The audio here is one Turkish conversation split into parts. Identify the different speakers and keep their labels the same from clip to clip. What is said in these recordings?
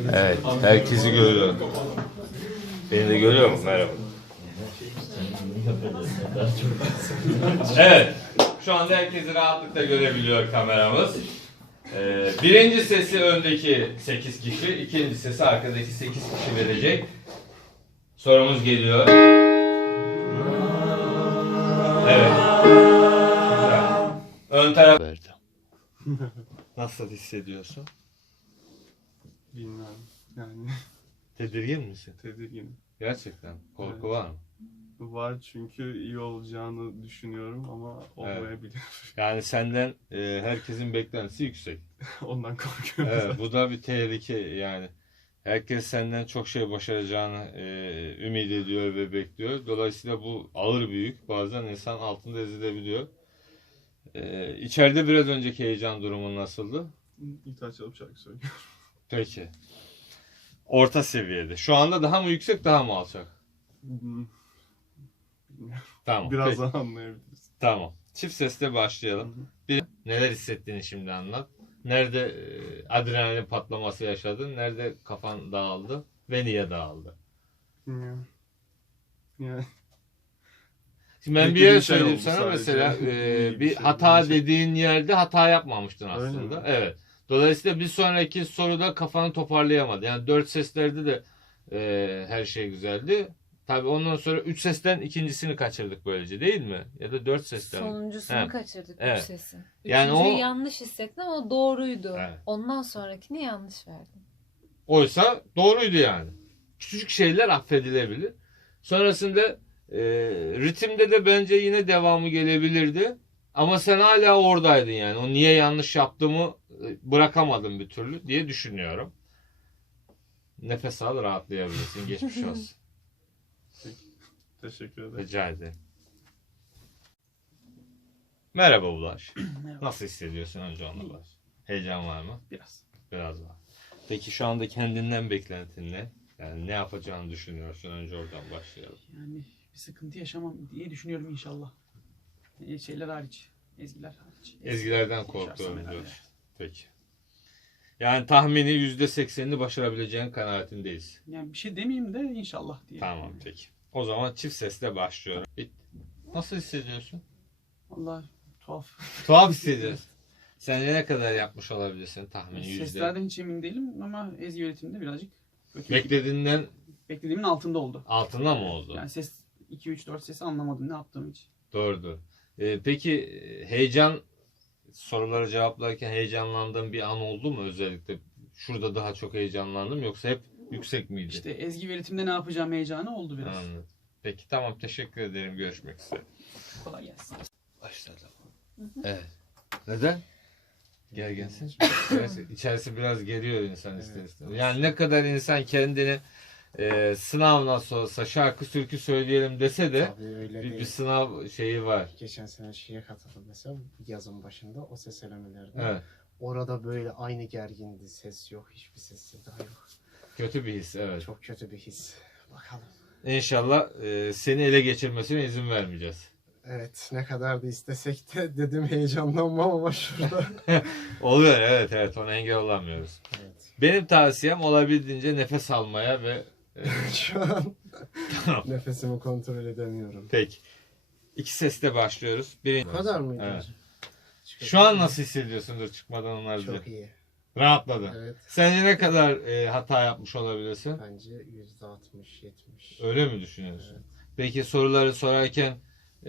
Speaker 1: Evet, herkesi görüyor. Beni de görüyor mu? Merhaba. Evet, şu anda herkesi rahatlıkla görebiliyor kameramız. Birinci sesi öndeki 8 kişi, ikinci sesi arkadaki 8 kişi verecek. Sorumuz geliyor. Evet. Güzel. Ön taraf verdi. Nasıl hissediyorsun?
Speaker 2: Bilmem. Yani
Speaker 1: Tedirgin misin?
Speaker 2: tedirginim.
Speaker 1: Gerçekten. Korku
Speaker 2: Evet.
Speaker 1: var mı?
Speaker 2: Var çünkü iyi olacağını düşünüyorum ama olmayabilir.
Speaker 1: Yani senden herkesin beklentisi yüksek.
Speaker 2: Ondan korkuyorum.
Speaker 1: Evet, bu da bir tehlike yani. Herkes senden çok şey başaracağını ümit ediyor ve bekliyor. Dolayısıyla bu ağır bir yük. Bazen insan altında ezilebiliyor. İçeride biraz önceki heyecan durumun nasıldı?
Speaker 2: İthal çalıp şarkı söylüyorum.
Speaker 1: Peki. Orta seviyede. Şu anda daha mı yüksek, daha mı alçak?
Speaker 2: Bilmiyorum.
Speaker 1: Tamam.
Speaker 2: Biraz
Speaker 1: Peki.
Speaker 2: daha anlayabiliriz.
Speaker 1: Tamam. Çift sesle başlayalım. Bir, neler hissettiğini şimdi anlat. Nerede adrenalin patlaması yaşadın? Nerede kafan dağıldı? Ve niye dağıldı?
Speaker 2: Bilmiyorum. Yani
Speaker 1: Şimdi ben bir
Speaker 2: beklediğim
Speaker 1: yer
Speaker 2: şey
Speaker 1: söyleyeyim
Speaker 2: oldu
Speaker 1: sana
Speaker 2: sadece.
Speaker 1: mesela
Speaker 2: İyi
Speaker 1: bir
Speaker 2: şey,
Speaker 1: hata
Speaker 2: iyi şey.
Speaker 1: dediğin yerde hata yapmamıştın
Speaker 2: Öyle
Speaker 1: aslında.
Speaker 2: mi?
Speaker 1: Evet. Dolayısıyla bir sonraki soruda kafanı toparlayamadın. Yani 4 seslerde de her şey güzeldi. Tabii ondan sonra 3 sesten ikincisini kaçırdık böylece değil mi? Ya da 4 sesten.
Speaker 3: Sonuncusunu
Speaker 1: He.
Speaker 3: kaçırdık
Speaker 1: Evet.
Speaker 3: bu sesin.
Speaker 1: Yani
Speaker 3: Üçüncüyü
Speaker 1: o-
Speaker 3: yanlış hissettin ama o doğruydu.
Speaker 1: Evet.
Speaker 3: Ondan sonrakini yanlış verdin.
Speaker 1: Oysa doğruydu yani. Küçücük şeyler affedilebilir. Sonrasında ritimde de bence yine devamı gelebilirdi. Ama sen hala oradaydın yani. O niye yanlış yaptığımı bırakamadın bir türlü diye düşünüyorum. Nefes al, rahatlayabilirsin. Geçmiş olsun.
Speaker 2: Teşekkür ederim.
Speaker 1: Rica ederim. Merhaba Ulaş.
Speaker 4: Merhaba.
Speaker 1: Nasıl hissediyorsun önce onunla baş? Heyecan var mı?
Speaker 4: Biraz.
Speaker 1: Biraz var. Peki şu anda kendinden beklentin ne? Yani ne yapacağını düşünüyorsun? Önce oradan başlayalım.
Speaker 4: Yani bir sıkıntı yaşamam diye düşünüyorum inşallah. Şeyler hariç. Ezgiler hariç.
Speaker 1: Ezgilerden
Speaker 4: Yaşarsam
Speaker 1: korkuyorum
Speaker 4: herhalde.
Speaker 1: diyorsun. Peki. Yani tahmini %80'ini başarabileceğin kanaatindeyiz.
Speaker 4: Yani bir şey demeyeyim de inşallah diye.
Speaker 1: Tamam peki. O zaman çift sesle başlıyorum. Nasıl hissediyorsun?
Speaker 4: Vallahi tuhaf.
Speaker 1: Tuhaf hissediyorsun. Sence ne kadar yapmış olabilirsin tahmini yüzde?
Speaker 4: Seslerden hiç emin değilim ama ezgi yönetiminde birazcık kötü.
Speaker 1: Beklediğinden
Speaker 4: Beklediğimin altında oldu.
Speaker 1: altında mı oldu?
Speaker 4: Yani ses 2 3 4 sesi anlamadım ne yaptığımı hiç.
Speaker 1: Doğrudur. Peki heyecan soruları cevaplarken heyecanlandığın bir an oldu mu özellikle? Şurada daha çok heyecanlandım yoksa hep yüksek miydi?
Speaker 4: İşte ezgi yönetiminde ne yapacağım heyecanı oldu biraz.
Speaker 1: Anladım. Peki tamam, teşekkür ederim. Görüşmek üzere.
Speaker 4: Kolay gelsin.
Speaker 1: Başladım. Evet. Neden? Gel gelsin. İçerisi biraz geriyor insan ister istemez. Yani ne kadar insan kendini sınav nasıl olsa şarkı türkü söyleyelim dese de
Speaker 5: Tabii öyle
Speaker 1: bir
Speaker 5: değil.
Speaker 1: sınav şeyi var.
Speaker 5: Geçen sene şeye katıldım mesela yazın başında o ses elemelerinde.
Speaker 1: Evet.
Speaker 5: Orada böyle aynı gergindi. Ses yok. Hiçbir ses daha yok.
Speaker 1: Kötü bir his, evet.
Speaker 5: Çok kötü bir his. Bakalım.
Speaker 1: İnşallah seni ele geçirmesine izin vermeyeceğiz.
Speaker 5: Evet, ne kadar da istesek de dedim heyecanlanmam ama şurada.
Speaker 1: Oluyor, evet evet, ona engel olamıyoruz.
Speaker 5: Evet.
Speaker 1: Benim tavsiyem olabildiğince nefes almaya ve
Speaker 5: Şu an
Speaker 1: Tamam.
Speaker 5: nefesimi kontrol edemiyorum.
Speaker 1: peki. İki sesle başlıyoruz. Birinci.
Speaker 5: Bu kadar mıydı?
Speaker 1: Evet.
Speaker 5: Çıkıyor.
Speaker 1: Şu an nasıl hissediyorsun? Dur çıkmadan onlar bize.
Speaker 5: Çok iyi.
Speaker 1: Rahatladın.
Speaker 5: Evet.
Speaker 1: Sence ne kadar hata yapmış olabilirsin?
Speaker 5: Bence %60-70.
Speaker 1: Öyle mi düşünüyorsun?
Speaker 5: Evet.
Speaker 1: Peki soruları sorarken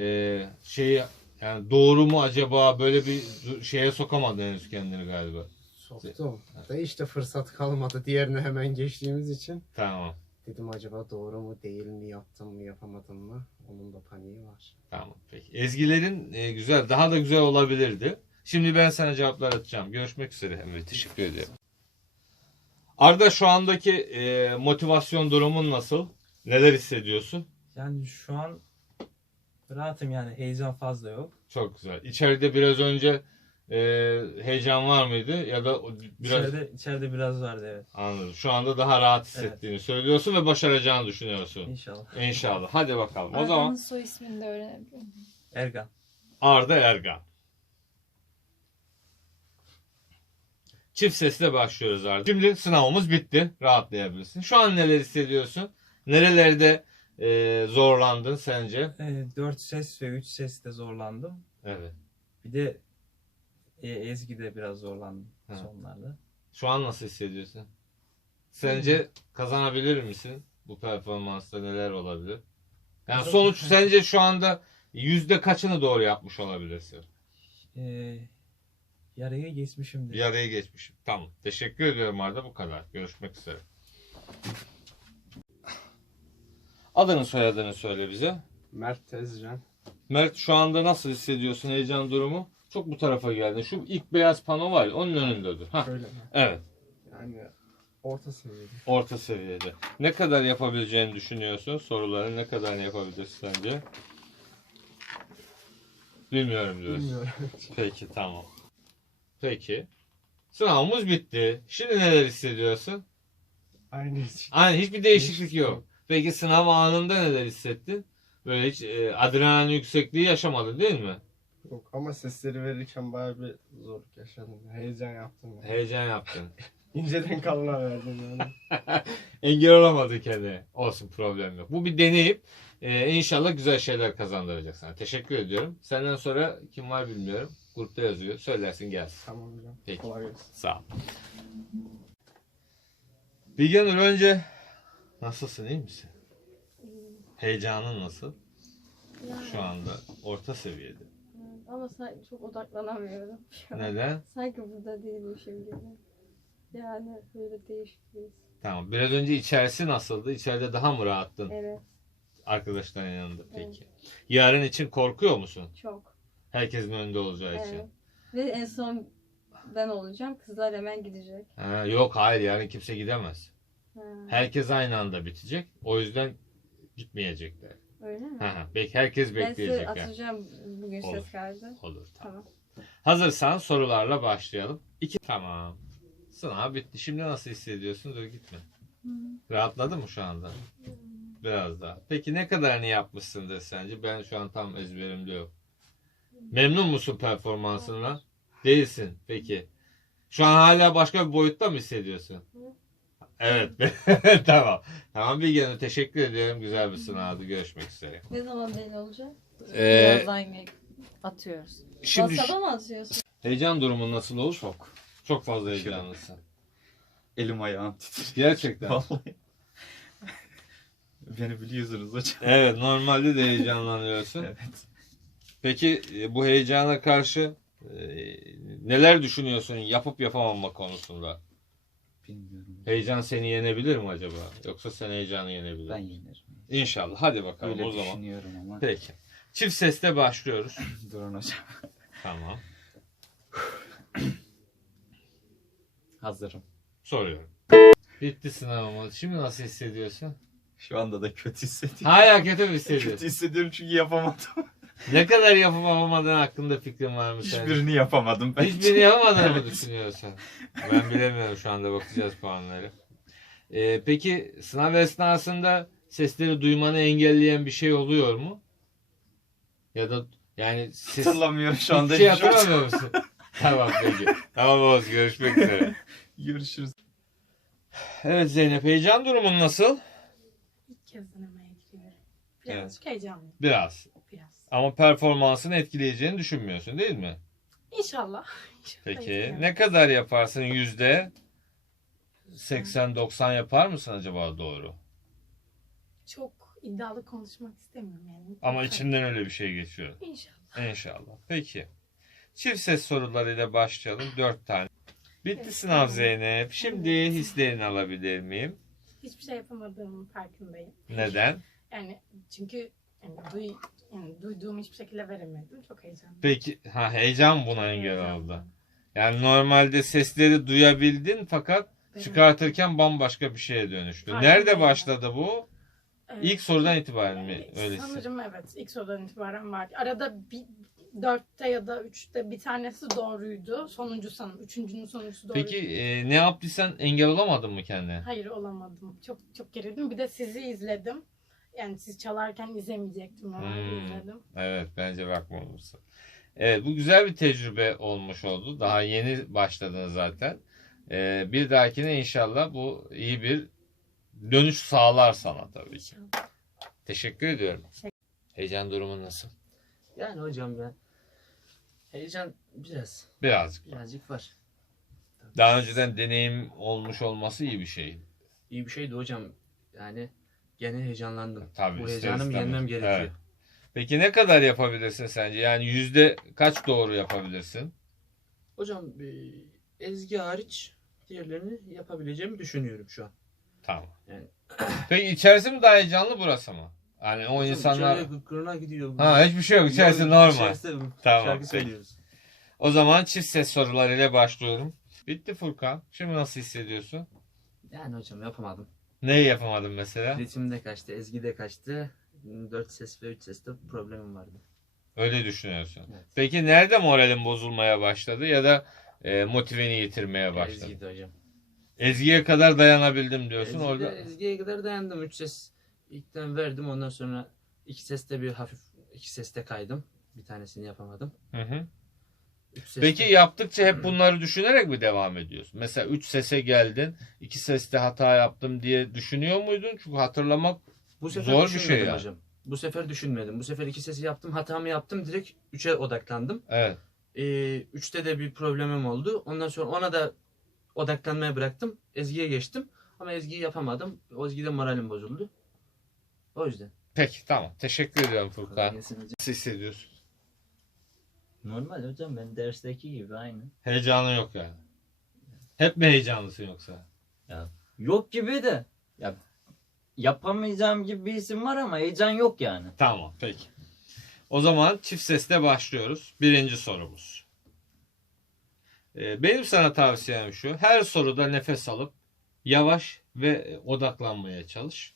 Speaker 1: şeyi yani doğru mu acaba, böyle bir şeye sokamadın henüz kendini galiba.
Speaker 5: Soktum. Da işte fırsat kalmadı. Diğerine hemen geçtiğimiz için.
Speaker 1: Tamam.
Speaker 5: Dedim acaba doğru mu değil mi yaptım mı yapamadım mı? Onun da paniği var.
Speaker 1: Tamam peki. Ezgilerin güzel, daha da güzel olabilirdi. Şimdi ben sana cevaplar atacağım. Görüşmek üzere. Evet, teşekkür ederim. Arda, şu andaki motivasyon durumun nasıl? Neler hissediyorsun?
Speaker 6: Yani şu an rahatım, yani heyecan fazla yok.
Speaker 1: Çok güzel. İçeride biraz önce heyecan var mıydı? Ya da biraz...
Speaker 6: İçeride biraz vardı, evet.
Speaker 1: Anladım. Şu anda daha rahat hissettiğini söylüyorsun ve başaracağını düşünüyorsun.
Speaker 6: İnşallah.
Speaker 1: İnşallah. Hadi bakalım. O
Speaker 3: Arda'nın
Speaker 1: zaman
Speaker 3: soy ismini de öğrenebilir miyim?
Speaker 6: Ergan.
Speaker 1: Arda Ergan. Çift sesle başlıyoruz artık. Şimdi sınavımız bitti. Rahatlayabilirsin. Şu an neler hissediyorsun? Nerelerde zorlandın sence?
Speaker 6: 4 ses ve 3 seste zorlandım.
Speaker 1: Evet.
Speaker 6: Bir de Ezgi'de biraz zorlandım
Speaker 1: Ha.
Speaker 6: sonlarda.
Speaker 1: Şu an nasıl hissediyorsun? Sence kazanabilir misin? Bu performansta neler olabilir? Yani sonuç sence şu anda yüzde kaçını doğru yapmış olabilirsin?
Speaker 6: Yarıya geçmişimdir.
Speaker 1: Bir araya geçmişim. Tamam. Teşekkür ediyorum Arda. Bu kadar. Görüşmek üzere. Adını soyadını söyle bize.
Speaker 2: Mert Tezcan.
Speaker 1: Mert şu anda nasıl hissediyorsun heyecan durumu? Çok bu tarafa geldin. Şu ilk beyaz pano var ya onun önünde dur. Hah.
Speaker 5: Öyle mi?
Speaker 1: Evet.
Speaker 5: Yani orta seviyede.
Speaker 1: Orta seviyede. Ne kadar yapabileceğini düşünüyorsun? Soruların ne kadar yapabilirsin sence? Bilmiyorum diyorsun.
Speaker 5: Bilmiyorum.
Speaker 1: Peki tamam. Peki. Sınavımız bitti. Şimdi neler hissediyorsun?
Speaker 5: Aynı hiç.
Speaker 1: Aynen hiçbir değişiklik yok. Peki sınav anında neler hissettin? Böyle hiç adrenalin yüksekliği yaşamadın değil mi?
Speaker 5: Yok ama sesleri verirken bayağı bir zorluk yaşadım. Heyecan yaptım. Yani.
Speaker 1: Heyecan yaptın.
Speaker 5: İnceden kalına verdim yani.
Speaker 1: Engel olamadın kendine. Olsun problem yok. Bu bir deneyip inşallah güzel şeyler kazandıracak sana. Teşekkür ediyorum. Senden sonra kim var bilmiyorum. Grupta yazıyor. Söylersin gelsin.
Speaker 5: Tamam hocam.
Speaker 1: Peki.
Speaker 5: Kolay gelsin.
Speaker 1: Sağ ol. Bilgenur önce nasılsın iyi misin? Heyecanın nasıl?
Speaker 7: Yani,
Speaker 1: Şu anda orta seviyede.
Speaker 7: ama sanki çok odaklanamıyorum. şu an.
Speaker 1: Neden?
Speaker 7: Sanki burada değilmişim gibi. Yani böyle değişik bir his.
Speaker 1: Tamam. Biraz önce içerisi nasıldı? İçeride daha mı rahattın?
Speaker 7: Evet,
Speaker 1: Arkadaşların yanında peki. Yarın için korkuyor musun?
Speaker 7: çok.
Speaker 1: Herkesin önünde olacağı için.
Speaker 7: Evet. Ve en son ben olacağım. Kızlar hemen gidecek.
Speaker 1: Ha, yok hayır yarın kimse gidemez.
Speaker 7: Ha,
Speaker 1: Herkes aynı anda bitecek. O yüzden gitmeyecekler.
Speaker 7: öyle mi?
Speaker 1: Belki herkes
Speaker 7: Ben size
Speaker 1: bekleyecek yani.
Speaker 7: atacağım bugün
Speaker 1: Olur.
Speaker 7: ses kaydı.
Speaker 1: Olur tamam.
Speaker 7: Tamam.
Speaker 1: Hazırsan sorularla başlayalım. Tamam. Sınav bitti. Şimdi nasıl hissediyorsun? Dur gitme. Rahatladın mı şu anda? Biraz daha. Peki ne kadarını yapmışsındır sence? Ben şu an tam ezberimde yok. Memnun musun performansından? Değilsin. Peki. Şu an hala başka bir boyutta mı hissediyorsun? Evet. Tamam. Tamam Bilge'ne teşekkür ediyorum. Güzel bir sınavdı. Görüşmek üzere.
Speaker 7: Ne zaman belli olacak?
Speaker 3: Birazdan atıyoruz.
Speaker 1: Şimdi
Speaker 7: WhatsApp'a mı atıyorsun?
Speaker 1: heyecan durumun nasıl olur? Çok fazla heyecanlısın.
Speaker 2: Elim ayağım titriyor.
Speaker 1: Gerçekten.
Speaker 2: Vallahi. Beni biliyorsunuz hocam.
Speaker 1: Evet, normalde de heyecanlanıyorsun.
Speaker 2: Evet.
Speaker 1: Peki bu heyecana karşı neler düşünüyorsun yapıp yapamama konusunda?
Speaker 2: Bilmiyorum.
Speaker 1: Heyecan seni yenebilir mi acaba? Yoksa sen heyecanı yenebilir
Speaker 2: Ben
Speaker 1: mi?
Speaker 2: yenerim.
Speaker 1: İnşallah. Hadi bakalım
Speaker 2: Öyle
Speaker 1: o zaman.
Speaker 2: düşünüyorum ama.
Speaker 1: Peki. Çift sesle başlıyoruz.
Speaker 2: Durun hocam.
Speaker 1: Tamam.
Speaker 2: Hazırım.
Speaker 1: Soruyorum. Bitti sınavımız. Şimdi nasıl hissediyorsun?
Speaker 2: Şu anda da kötü hissediyorum.
Speaker 1: Hala kötü mü hissediyorsun?
Speaker 2: Kötü hissediyorum çünkü yapamadım.
Speaker 1: Ne kadar yapıp yapamadığın hakkında fikrin var mı senin?
Speaker 2: Hiçbirini yapamadım ben.
Speaker 1: Hiçbirini yapamadığını mı
Speaker 2: Evet.
Speaker 1: düşünüyorsun? Ben bilemiyorum şu anda bakacağız puanları. Peki sınav esnasında sesleri duymanı engelleyen bir şey oluyor mu? Ya da yani ses...
Speaker 2: Hatırlamıyorum şu anda.
Speaker 1: Hiçbir şey
Speaker 2: hiçbir şey.
Speaker 1: hatırlamıyor musun? Tamam peki. Tamam Oğuz görüşmek üzere.
Speaker 2: Görüşürüz.
Speaker 1: Evet Zeynep heyecan durumun nasıl?
Speaker 8: İlk kez denemeye giriyorum. Birazcık heyecanlıyım.
Speaker 1: Biraz.
Speaker 8: Biraz.
Speaker 1: Ama performansını etkileyeceğini düşünmüyorsun değil mi?
Speaker 8: İnşallah.
Speaker 1: Peki ne kadar yaparsın yüzde? 80-90 yapar mısın acaba doğru?
Speaker 8: Çok iddialı konuşmak istemiyorum yani.
Speaker 1: Ama içinden öyle bir şey geçiyor.
Speaker 8: İnşallah.
Speaker 1: İnşallah. Peki. Çift ses sorularıyla başlayalım. 4 tane. Bitti
Speaker 8: Evet.
Speaker 1: sınav Zeynep. Şimdi
Speaker 8: Evet.
Speaker 1: hislerini alabilir miyim?
Speaker 8: Hiçbir şey yapamadığımın farkındayım.
Speaker 1: Neden?
Speaker 8: Yani çünkü yani duyduğumu hiçbir şekilde veremedim. Çok heyecanlıyım.
Speaker 1: Peki heyecan buna engel
Speaker 8: Heyecanlı.
Speaker 1: oldu. Yani normalde sesleri duyabildin fakat
Speaker 8: Benim-
Speaker 1: çıkartırken bambaşka bir şeye dönüştü.
Speaker 8: Aynen
Speaker 1: Nerede
Speaker 8: öyle.
Speaker 1: başladı bu?
Speaker 8: Evet.
Speaker 1: İlk sorudan itibaren mi? Öyleyse.
Speaker 8: Sanırım evet. İlk sorudan itibaren vardı. Arada bir 4'te ya da 3'te bir tanesi doğruydu. Sonuncu sanırım. Üçüncünün sonuncusu doğruydu.
Speaker 1: Peki ne yaptıysan engel olamadın mı kendine?
Speaker 8: Hayır olamadım. Çok çok gerildim. Bir de sizi izledim. Yani siz çalarken izlemeyecektim. Normalde izledim.
Speaker 1: Evet bence bakmamışsın. Evet bu güzel bir tecrübe olmuş oldu. Daha yeni başladın zaten. Bir dahakine inşallah bu iyi bir dönüş sağlar sana tabii ki. Teşekkür ediyorum. Heyecan durumu nasıl?
Speaker 9: Yani hocam ben heyecan
Speaker 1: Birazcık.
Speaker 9: var.
Speaker 1: Daha önceden deneyim olmuş olması iyi bir şey.
Speaker 9: İyi bir şeydi hocam. Yani gene heyecanlandım.
Speaker 1: Tabii,
Speaker 9: Bu
Speaker 1: ister
Speaker 9: heyecanımı
Speaker 1: istemez.
Speaker 9: yenmem gerekiyor.
Speaker 1: Evet. Peki ne kadar yapabilirsin sence? Yani yüzde kaç doğru yapabilirsin?
Speaker 9: Hocam ezgi hariç diğerlerini yapabileceğimi düşünüyorum şu an.
Speaker 1: Tamam.
Speaker 9: Yani-
Speaker 1: Peki içerisi mi daha heyecanlı, burası mı? Hani o
Speaker 9: Hocam
Speaker 1: insanlar...
Speaker 9: içeriye gırgırına gidiyor.
Speaker 1: Ha, hiçbir şey yok. İçerisi normal.
Speaker 9: İçerisi
Speaker 1: Tamam,
Speaker 9: şarkı
Speaker 1: peki.
Speaker 9: söylüyoruz.
Speaker 1: O zaman çift ses sorularıyla başlıyorum. Bitti Furkan. Şimdi nasıl hissediyorsun?
Speaker 9: Yani hocam yapamadım.
Speaker 1: Neyi yapamadın mesela?
Speaker 9: Ritimde kaçtı, ezgide kaçtı. 4 ses ve 3 seste problemim vardı.
Speaker 1: Öyle düşünüyorsun.
Speaker 9: Evet.
Speaker 1: Peki nerede moralin bozulmaya başladı ya da motiveni yitirmeye başladı?
Speaker 9: Ezgide hocam.
Speaker 1: Ezgiye kadar dayanabildim diyorsun. Orada
Speaker 9: Ezgiye kadar dayandım. 3 ses ilkten verdim. Ondan sonra 2 seste bir hafif 2 seste kaydım. Bir tanesini yapamadım.
Speaker 1: Hı hı.
Speaker 9: 3 seste...
Speaker 1: Peki yaptıkça hep bunları düşünerek mi devam ediyorsun? Mesela 3 sese geldin, 2 seste hata yaptım diye düşünüyor muydun? Çünkü hatırlamak
Speaker 9: Bu sefer
Speaker 1: zor bir şey
Speaker 9: düşünmedim
Speaker 1: yani.
Speaker 9: hocam. Bu sefer düşünmedim. Bu sefer 2 sesi yaptım. Hatamı yaptım. Direkt 3'e odaklandım.
Speaker 1: Evet.
Speaker 9: 3'te de bir problemim oldu. Ondan sonra ona da odaklanmaya bıraktım. Ezgi'ye geçtim. Ama Ezgi'yi yapamadım. O Ezgi'de moralim bozuldu. O yüzden.
Speaker 1: Peki tamam. Teşekkür ediyorum
Speaker 6: Kolay
Speaker 1: Furkan.
Speaker 6: gelsin hocam.
Speaker 1: Nasıl hissediyorsun?
Speaker 6: Normal hocam, ben dersteki gibi aynı.
Speaker 1: Heyecanın yok yani. Hep mi heyecanlısın yoksa?
Speaker 6: Yok gibi de. Ya yapamayacağım gibi bir isim var ama heyecan yok yani.
Speaker 1: Tamam peki. O zaman çift sesle başlıyoruz. Birinci sorumuz. Benim sana tavsiyem şu. Her soruda nefes alıp yavaş ve odaklanmaya çalış.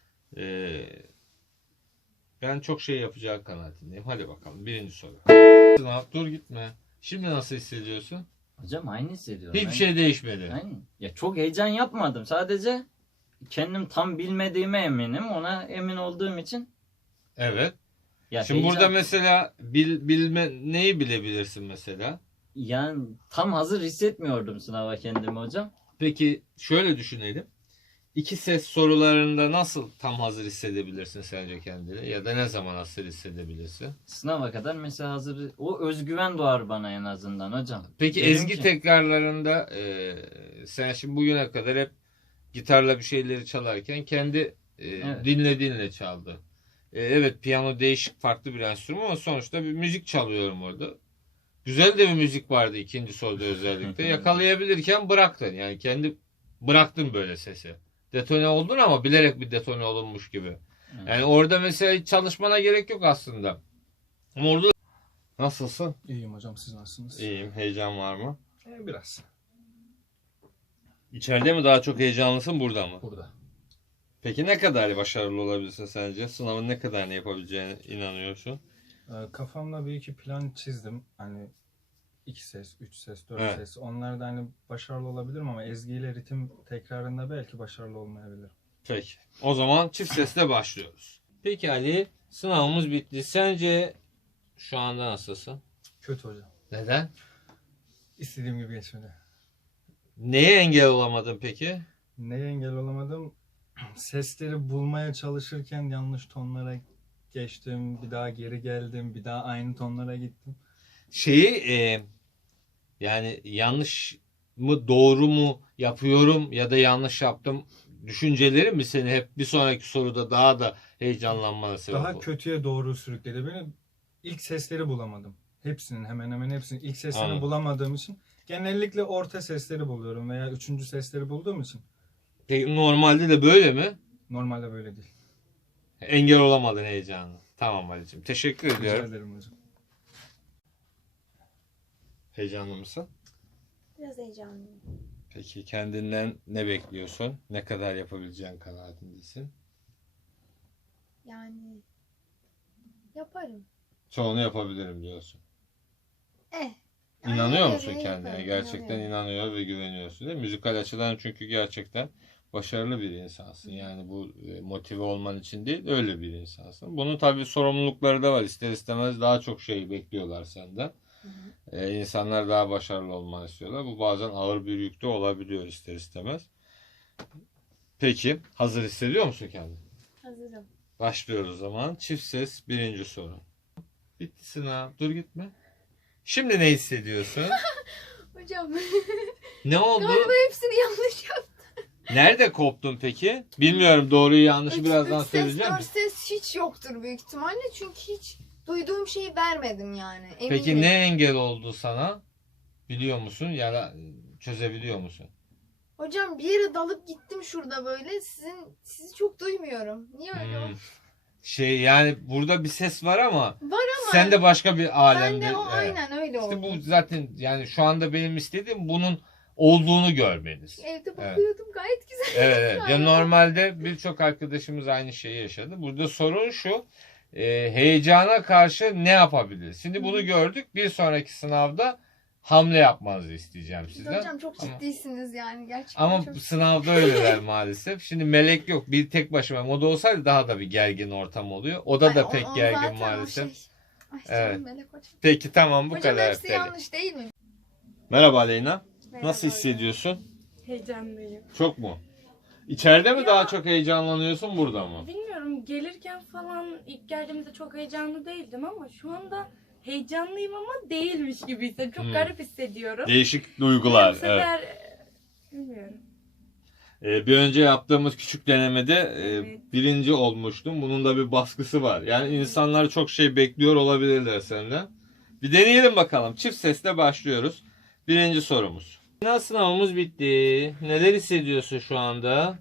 Speaker 1: Ben çok şey yapacağı kanaatindeyim. Hadi bakalım birinci soru. Dur gitme. Şimdi nasıl hissediyorsun?
Speaker 6: Hocam aynı hissediyorum.
Speaker 1: Hiçbir şey değişmedi.
Speaker 6: Aynı. Ya çok heyecan yapmadım. Sadece kendim tam bilmediğime eminim. Ona emin olduğum için.
Speaker 1: Evet.
Speaker 6: Ya
Speaker 1: Şimdi
Speaker 6: heyecan-
Speaker 1: burada mesela neyi bilebilirsin mesela?
Speaker 6: yani tam hazır hissetmiyordum sınava kendimi hocam.
Speaker 1: Peki şöyle düşünelim. İki ses sorularında nasıl tam hazır hissedebilirsin sence kendini? Ya da ne zaman hazır hissedebilirsin?
Speaker 6: Sınava kadar mesela hazır, o özgüven doğar bana en azından hocam.
Speaker 1: Peki
Speaker 6: Dedim
Speaker 1: ezgi
Speaker 6: ki-
Speaker 1: tekrarlarında sen şimdi bugüne kadar hep gitarla bir şeyleri çalarken kendi
Speaker 6: Evet.
Speaker 1: dinle çaldı. Evet, piyano değişik farklı bir enstrüman ama sonuçta bir müzik çalıyorum orada. Güzel de bir müzik vardı ikinci soruda özellikle. Yakalayabilirken bıraktın. Yani kendi bıraktın böyle sesi. Detone oldun ama bilerek bir detone olunmuş gibi.
Speaker 6: Evet.
Speaker 1: Yani orada mesela hiç çalışmana gerek yok aslında. Ama orada nasılsın?
Speaker 2: İyiyim hocam, siz nasılsınız?
Speaker 1: İyiyim. Heyecan var mı?
Speaker 2: Biraz.
Speaker 1: İçeride mi daha çok heyecanlısın, burada mı?
Speaker 2: Burada.
Speaker 1: Peki ne kadar başarılı olabilirsin sence? Sınavın ne kadarını yapabileceğine inanıyorsun?
Speaker 2: Kafamda bir iki plan çizdim. Hani 2 ses, 3 ses, 4
Speaker 1: Evet.
Speaker 2: ses. Onlarda hani başarılı olabilirim ama ezgiyle ritim tekrarında belki başarılı olmayabilirim.
Speaker 1: Peki. O zaman çift sesle başlıyoruz. Peki Ali, sınavımız bitti. Sence şu anda nasılsın?
Speaker 2: Kötü hocam.
Speaker 1: Neden?
Speaker 2: İstediğim gibi geçmedi.
Speaker 1: Neye engel olamadın peki?
Speaker 2: Neye engel olamadım? Sesleri bulmaya çalışırken yanlış tonlara geçtim. Bir daha geri geldim. Bir daha aynı tonlara gittim.
Speaker 1: Yani yanlış mı doğru mu yapıyorum ya da yanlış yaptım düşünceleri mi seni hep bir sonraki soruda daha da heyecanlanmana sebep
Speaker 2: Daha
Speaker 1: oldu?
Speaker 2: kötüye doğru sürükledi beni. İlk sesleri bulamadım. Hepsinin, hemen hemen hepsinin ilk seslerini
Speaker 1: Anladım.
Speaker 2: bulamadığım için genellikle orta sesleri buluyorum veya üçüncü sesleri bulduğum için
Speaker 1: Peki normalde de böyle mi?
Speaker 2: normalde böyle değil.
Speaker 1: Engel olamadın heyecanı. Tamam Ali'ciğim. Teşekkür
Speaker 2: Rica
Speaker 1: ediyorum.
Speaker 2: ederim hocam.
Speaker 1: Heyecanlı mısın?
Speaker 10: Biraz heyecanlıyım.
Speaker 1: Peki kendinden ne bekliyorsun? Ne kadar yapabileceğin kanaatindesin?
Speaker 10: Yani yaparım.
Speaker 1: Çoğunu yapabilirim diyorsun.
Speaker 10: Yani
Speaker 1: İnanıyor musun
Speaker 10: yaparım,
Speaker 1: kendine? Gerçekten
Speaker 10: inanıyorum.
Speaker 1: inanıyor ve güveniyorsun değil mi? Müzikal açıdan çünkü gerçekten başarılı bir insansın. Yani bu motive olman için değil, öyle bir insansın. Bunun tabii sorumlulukları da var. İster istemez daha çok şey bekliyorlar senden. İnsanlar daha başarılı olmanı istiyorlar. Bu bazen ağır bir yük de olabiliyor ister istemez. Peki hazır hissediyor musun kendini?
Speaker 10: Hazırım.
Speaker 1: Başlıyoruz o zaman. Çift ses birinci soru. Bitti sınav. Dur gitme. Şimdi ne hissediyorsun?
Speaker 10: Hocam
Speaker 1: Ne oldu?
Speaker 10: galiba hepsini yanlış yaptım.
Speaker 1: Nerede koptun peki? Bilmiyorum, doğruyu yanlışı birazdan
Speaker 10: Üç ses,
Speaker 1: söyleyeceğim.
Speaker 10: 4 ses hiç yoktur büyük ihtimalle. Çünkü hiç duyduğum şeyi vermedim yani. Eminim.
Speaker 1: Peki ne engel oldu sana? Biliyor musun ya da çözebiliyor musun?
Speaker 10: Hocam bir yere dalıp gittim şurada böyle. Sizi çok duymuyorum. Niye öyle oldu?
Speaker 1: Yani burada bir ses var ama
Speaker 10: Var ama
Speaker 1: sen de başka bir
Speaker 10: ben
Speaker 1: alemde.
Speaker 10: de o
Speaker 1: Evet.
Speaker 10: aynen öyle oldu.
Speaker 1: İşte bu zaten yani şu anda benim istediğim bunun olduğunu görmeniz.
Speaker 10: Evde bakıyordum gayet güzel.
Speaker 1: Evet, evet. Ya normalde birçok arkadaşımız aynı şeyi yaşadı. Burada sorun şu. Heyecana karşı ne yapabiliriz? Şimdi bunu gördük. Bir sonraki sınavda hamle yapmanızı isteyeceğim sizden.
Speaker 10: Hocam çok
Speaker 1: Ama-
Speaker 10: ciddisiniz yani gerçekten
Speaker 1: Ama
Speaker 10: çok.
Speaker 1: sınavda öyleler maalesef. Şimdi melek yok. Bir tek başıma moda olsaydı daha da bir gergin ortam oluyor. Oda
Speaker 10: Ay,
Speaker 1: da
Speaker 10: o-
Speaker 1: pek
Speaker 10: o
Speaker 1: gergin
Speaker 10: zaten o
Speaker 1: maalesef.
Speaker 10: şey. Ay canım
Speaker 1: Evet.
Speaker 10: Melek hocam.
Speaker 1: Peki tamam, bu
Speaker 10: Hocam
Speaker 1: kadar.
Speaker 10: hepsi
Speaker 1: yeterli.
Speaker 10: yanlış değil mi?
Speaker 1: Merhaba Aleyna.
Speaker 7: Merhaba
Speaker 1: Nasıl
Speaker 7: hocam.
Speaker 1: hissediyorsun?
Speaker 7: Heyecanlıyım.
Speaker 1: Çok mu? İçeride mi
Speaker 7: Ya-
Speaker 1: daha çok heyecanlanıyorsun, burada mı?
Speaker 7: Bilmiyorum, gelirken falan ilk geldiğimde çok heyecanlı değildim ama şu anda heyecanlıyım ama değilmiş gibi hissediyorum. Çok
Speaker 1: Hmm.
Speaker 7: garip hissediyorum.
Speaker 1: Değişik duygular.
Speaker 7: Bu sefer bilmiyorum.
Speaker 1: Bir önce yaptığımız küçük denemede
Speaker 7: Evet.
Speaker 1: birinci olmuştum. Bunun da bir baskısı var. Yani insanlar çok şey bekliyor olabilirler senden. Bir deneyelim bakalım. Çift sesle başlıyoruz. Birinci sorumuz. Sınavımız bitti. Neler hissediyorsun şu anda?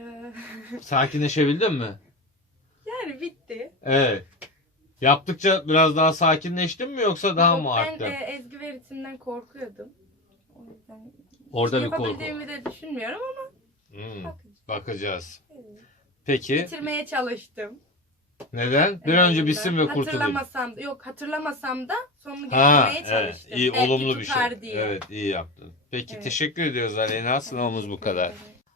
Speaker 1: Sakinleşebildin mi?
Speaker 7: Yani bitti.
Speaker 1: Evet. Yaptıkça biraz daha sakinleştin mi yoksa daha mı arttı?
Speaker 7: Ben ezgi ve ritimden korkuyordum. O yüzden
Speaker 1: Orada bir korku.
Speaker 7: yapabildiğimi de düşünmüyorum ama
Speaker 1: Bakacağız.
Speaker 7: evet.
Speaker 1: Peki
Speaker 7: Bitirmeye çalıştım.
Speaker 1: neden? Bir önce bitsin ve kurtulayım.
Speaker 7: Hatırlamasam da sonunu
Speaker 1: Ha,
Speaker 7: getirmeye
Speaker 1: evet.
Speaker 7: çalıştım.
Speaker 1: İyi,
Speaker 7: Belki
Speaker 1: olumlu bir şey.
Speaker 7: tutar diye.
Speaker 1: Evet, iyi yaptın. Peki,
Speaker 7: Evet.
Speaker 1: teşekkür ediyoruz Aleyna. Sınavımız bu kadar.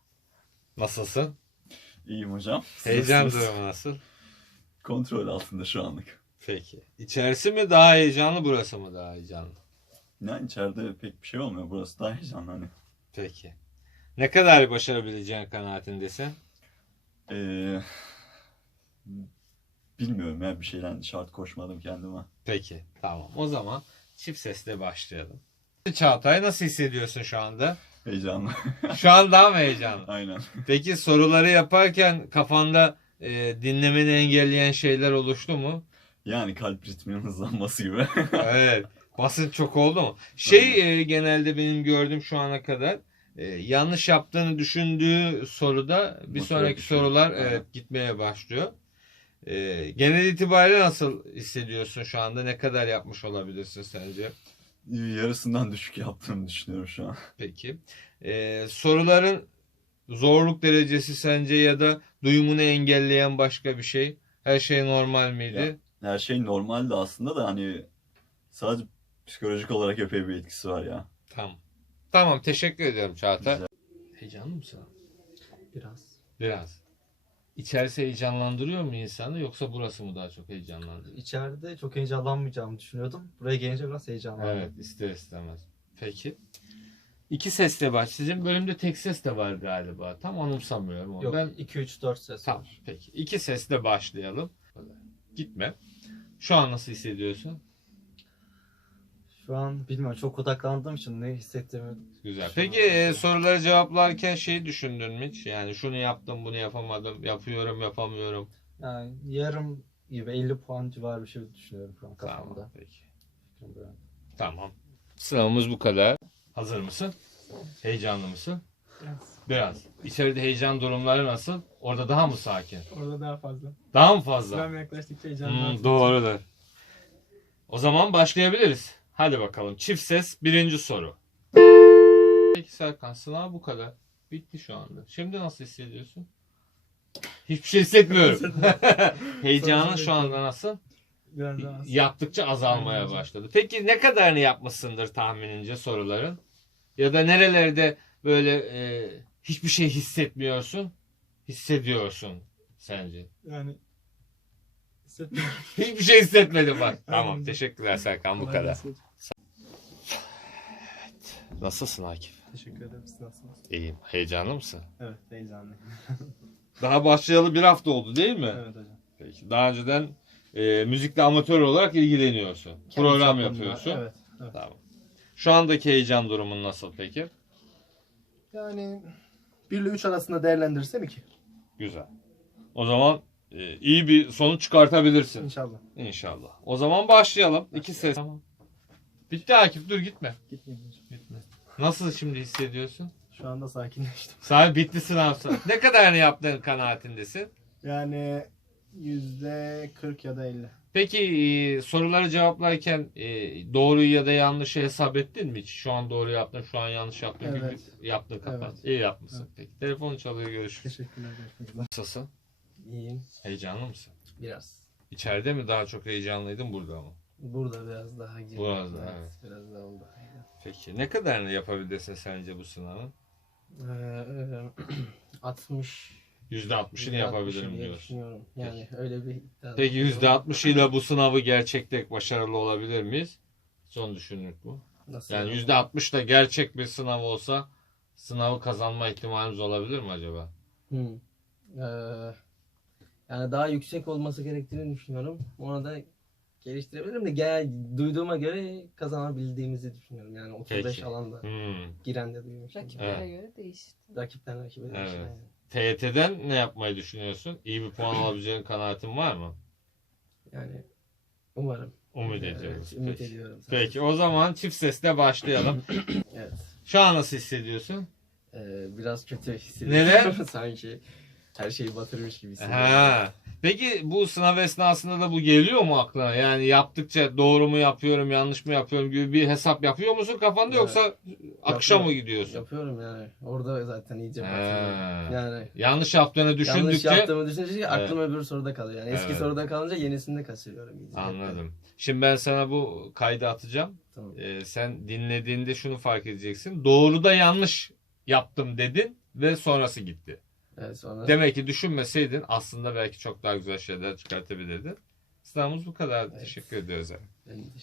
Speaker 1: Nasılsın?
Speaker 11: İyiyim hocam. Siz
Speaker 1: Heyecan
Speaker 11: nasılsınız?
Speaker 1: durumu nasıl?
Speaker 11: Kontrol altında şu anlık.
Speaker 1: Peki. İçerisi mi daha heyecanlı, burası mı daha heyecanlı?
Speaker 11: Yani içeride pek bir şey olmuyor. Burası daha heyecanlı hani.
Speaker 1: Peki. Ne kadar başarabileceğin kanaatindesin?
Speaker 11: Bilmiyorum ya, bir şeyden şart koşmadım kendime.
Speaker 1: Peki. Tamam. O zaman çift sesle başlayalım. Çağatay, nasıl hissediyorsun şu anda?
Speaker 11: Heyecanlı.
Speaker 1: Şu an daha mı heyecanlı?
Speaker 11: Aynen.
Speaker 1: Peki soruları yaparken kafanda dinlemeni engelleyen şeyler oluştu mu?
Speaker 11: Yani kalp ritminin hızlanması gibi.
Speaker 1: Evet. Basınç çok oldu mu? Genelde benim gördüğüm şu ana kadar yanlış yaptığını düşündüğü soruda bir
Speaker 11: Motive
Speaker 1: sonraki
Speaker 11: düşüyor.
Speaker 1: sorular
Speaker 11: Aynen.
Speaker 1: gitmeye başlıyor. Genel itibariyle nasıl hissediyorsun şu anda? Ne kadar yapmış olabilirsin sence?
Speaker 11: Yarısından düşük yaptığımı düşünüyorum şu an.
Speaker 1: Peki. Soruların zorluk derecesi sence ya da duyumunu engelleyen başka bir şey? Her şey normal miydi?
Speaker 11: Her şey normaldi aslında da hani sadece psikolojik olarak epey bir etkisi var ya.
Speaker 1: Tamam. Tamam, teşekkür ediyorum Çağatay.
Speaker 11: Güzel.
Speaker 1: Heyecanlı mısın?
Speaker 5: Biraz.
Speaker 1: Biraz. İçerisi heyecanlandırıyor mu insanı, yoksa burası mı daha çok heyecanlandırıyor?
Speaker 5: İçeride çok heyecanlanmayacağımı düşünüyordum. Buraya gelince biraz heyecanlandım.
Speaker 1: Evet, ister istemez. Peki. İki sesle baş. Sizin bölümde tek ses de var galiba. Tam anımsamıyorum onu.
Speaker 5: Yok,
Speaker 1: Ben
Speaker 5: 2, 3, 4 ses
Speaker 1: Tamam,
Speaker 5: var.
Speaker 1: peki. İki sesle başlayalım. Gitme. Şu an nasıl hissediyorsun?
Speaker 5: Şu an bilmiyorum, çok odaklandığım için ne hissettiğimi...
Speaker 1: Güzel.
Speaker 5: Şu
Speaker 1: Peki
Speaker 5: an-
Speaker 1: soruları cevaplarken şey düşündün mü hiç? Yani şunu yaptım, bunu yapamadım, yapıyorum, yapamıyorum.
Speaker 5: Yani yarım gibi 50 puan civarı bir şey düşünüyorum şu an kafamda.
Speaker 1: Tamam, peki.
Speaker 5: Böyle.
Speaker 1: Tamam. Sınavımız bu kadar. Hazır mısın? Heyecanlı mısın? Biraz. İçeride heyecan durumları nasıl? Orada daha mı sakin?
Speaker 2: Orada daha fazla.
Speaker 1: Daha mı fazla?
Speaker 2: Sıram yaklaştıkça heyecanlı.
Speaker 1: Doğrudur. O zaman başlayabiliriz. Hadi bakalım. Çift ses birinci soru. Peki Serkan, sınav bu kadar. Bitti şu anda. Şimdi nasıl hissediyorsun? Hiçbir şey hissetmiyorum. Heyecanın şu anda nasıl?
Speaker 2: Biraz daha az.
Speaker 1: Yaptıkça azalmaya
Speaker 2: Aynen.
Speaker 1: başladı. Peki ne kadarını yapmışsındır tahminince soruların? Ya da nerelerde böyle hiçbir şey hissetmiyorsun? Hissediyorsun sence?
Speaker 2: Yani hissetmiyorum.
Speaker 1: Hiçbir şey hissetmedim bak. Tamam,
Speaker 2: Aynen.
Speaker 1: teşekkürler Serkan, bu
Speaker 2: Kolay
Speaker 1: kadar.
Speaker 2: gelsin.
Speaker 1: Nasılsın Akif?
Speaker 2: Teşekkür ederim. Siz nasılsınız?
Speaker 1: İyiyim. Heyecanlı mısın?
Speaker 2: Evet, heyecanlıyım.
Speaker 1: Daha başlayalı bir hafta oldu değil mi?
Speaker 2: Evet hocam.
Speaker 1: Peki. Daha önceden müzikle amatör olarak ilgileniyorsun. Program
Speaker 2: çapımda,
Speaker 1: yapıyorsun.
Speaker 2: Evet.
Speaker 1: Tamam. Şu andaki heyecan durumun nasıl peki?
Speaker 12: Yani 1 ile 3 arasında değerlendirirsem 2.
Speaker 1: Güzel. O zaman iyi bir sonuç çıkartabilirsin.
Speaker 12: İnşallah.
Speaker 1: İnşallah. O zaman başlayalım. İki ses. Tamam. Bitti Akif, dur gitme.
Speaker 12: Gitmeyeyim hocam.
Speaker 1: Gitme. Nasıl şimdi hissediyorsun?
Speaker 12: Şu anda sakinleştim.
Speaker 1: Sahi bitti sınav. Ne kadarını yaptığın kanaatindesin?
Speaker 12: Yani %40 ya da 50.
Speaker 1: Peki soruları cevaplarken doğruyu ya da yanlışı hesap ettin mi hiç? Şu an doğru yaptın, şu an yanlış yaptın gibi
Speaker 12: Evet.
Speaker 1: yaptın kapat.
Speaker 12: Evet.
Speaker 1: İyi yapmışsın.
Speaker 12: Evet.
Speaker 1: Peki. Telefon çalıyor, görüşürüz.
Speaker 12: Teşekkürler. Görüşmek üzere.
Speaker 1: Nasılsın?
Speaker 5: İyiyim.
Speaker 1: Heyecanlı mısın?
Speaker 5: Biraz.
Speaker 1: İçeride mi daha çok heyecanlıydın, burada mı?
Speaker 5: Burada biraz daha gibi.
Speaker 1: Biraz daha, evet.
Speaker 5: Biraz daha oldu.
Speaker 1: Peki. Ne kadarını yapabilirsin sence bu sınavın?
Speaker 5: 60.
Speaker 1: %60'ını yapabilirim
Speaker 5: diye
Speaker 1: diyorsun.
Speaker 5: düşünüyorum. Yani öyle bir iddia.
Speaker 1: Peki %60'ıyla bu sınavı gerçekte başarılı olabilir miyiz? Son düşünürlük bu.
Speaker 5: Nasıl
Speaker 1: Yani %60 da gerçek bir sınav olsa sınavı kazanma ihtimalimiz olabilir mi acaba?
Speaker 5: Yani daha yüksek olması gerektiğini düşünüyorum. Onu da geliştirebilirim de genel duyduğuma göre kazanabildiğimizi düşünüyorum. Yani 35
Speaker 1: Peki.
Speaker 5: alanda giren de duymuştum.
Speaker 3: Rakiplere
Speaker 1: Evet.
Speaker 3: göre değişti.
Speaker 5: Rakipten rakibe
Speaker 1: Evet.
Speaker 5: değişir, aynen.
Speaker 1: TYT'den ne yapmayı düşünüyorsun? İyi bir puan alabileceğin kanaatin var mı?
Speaker 5: Yani umarım.
Speaker 1: Umut
Speaker 5: Evet,
Speaker 1: ediyoruz.
Speaker 5: ümit
Speaker 1: Peki.
Speaker 5: ediyorum.
Speaker 1: Peki o zaman çift sesle başlayalım.
Speaker 5: Evet.
Speaker 1: Şu an nasıl hissediyorsun?
Speaker 5: Biraz kötü hissediyorum.
Speaker 1: Neden?
Speaker 5: Sanki her şeyi batırmış gibi hissediyorum.
Speaker 1: Ha. Peki bu sınav esnasında da bu geliyor mu aklına? Yani yaptıkça doğru mu yapıyorum, yanlış mı yapıyorum gibi bir hesap yapıyor musun kafanda, yoksa akışa mı gidiyorsun?
Speaker 5: Yapıyorum yani. Orada zaten iyice
Speaker 1: Ha.
Speaker 5: batırdım. Yani
Speaker 1: Yanlış yaptığını düşündükçe
Speaker 5: yanlış yaptığımı düşününce aklım
Speaker 1: Evet.
Speaker 5: öbür soruda kalıyor. Yani eski
Speaker 1: Evet.
Speaker 5: soruda kalınca yenisini de kaçırıyorum iyice.
Speaker 1: anladım. Şimdi ben sana bu kaydı atacağım.
Speaker 5: Tamam.
Speaker 1: Sen dinlediğinde şunu fark edeceksin. Doğru da yanlış yaptım dedin ve sonrası gitti.
Speaker 5: Evet, sonra
Speaker 1: Demek ki düşünmeseydin aslında belki çok daha güzel şeyler çıkartabilirdin. Sınavımız bu kadar.
Speaker 5: Evet.
Speaker 1: Teşekkür ediyoruz.
Speaker 5: ben